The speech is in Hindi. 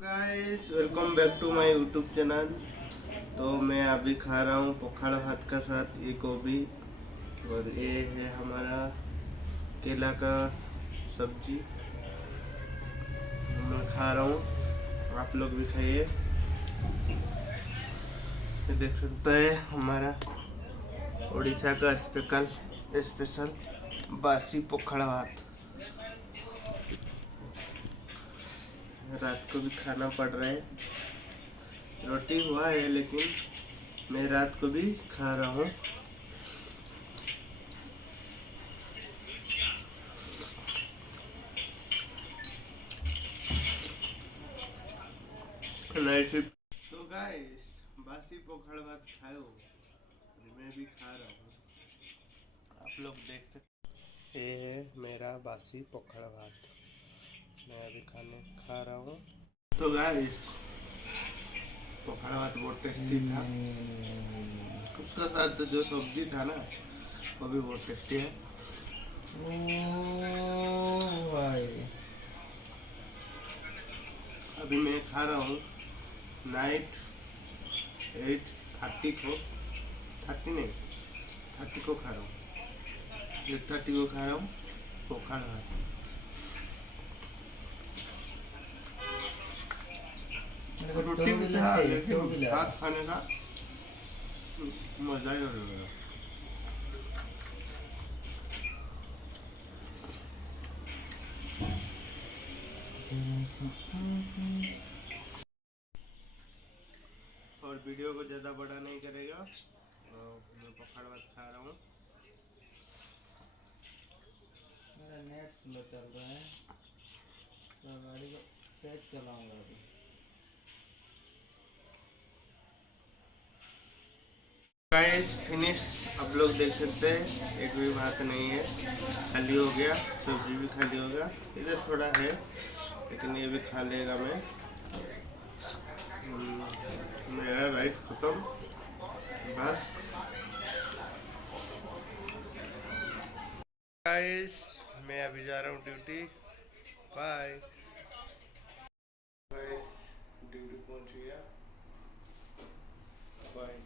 Guys welcome back to my YouTube channel. तो मैं अभी खा रहा हूँ पखाड़ भात का साथ ये गोभी और ये है हमारा केला का सब्जी। मैं खा रहा हूँ, आप लोग भी खाइए। देख सकते हैं हमारा उड़ीसा का स्पेशल बासी पखाड़ भात। रात को भी खाना पड़ रहा है, रोटी हुआ है लेकिन मैं रात को भी खा रहा हूँ। तो गाइस बासी पखाड़ भात खाओ, मैं भी खा रहा हूँ, आप लोग देख सकते। ये है मेरा बासी पखाड़ भात, मैं अभी खा रहा हूँ। तो गाइस पखाड़ भात बहुत टेस्टी था, उसका साथ जो सब्जी था ना वो भी बहुत टेस्टी है। ओ भाई अभी मैं खा रहा हूँ नाइट 8:30 को, 30 नहीं 30 को खा रहा हूँ, 8:30 को खा रहा हूँ पखाड़ भात। रोटी भी था लेकिन भात खाने का मजा ही अलग है। और वीडियो को ज़्यादा बड़ा नहीं करेगा, तो मैं पखाड़ भात खा रहा हूँ। मेरा नेट स्लो चल रहा है तो गाड़ी को तेज चलाऊंगा अभी। गाइस फिनिश, आप लोग देख सकते हैं एक भी भात नहीं है, खाली हो गया, सब्जी भी खाली हो गया, इधर थोड़ा है लेकिन ये भी खा लेगा मैं। मेरा राइस खत्म बस। गाइस मैं अभी जा रहा हूँ ड्यूटी, बाय। गाइस ड्यूटी पहुँच गया, बाय।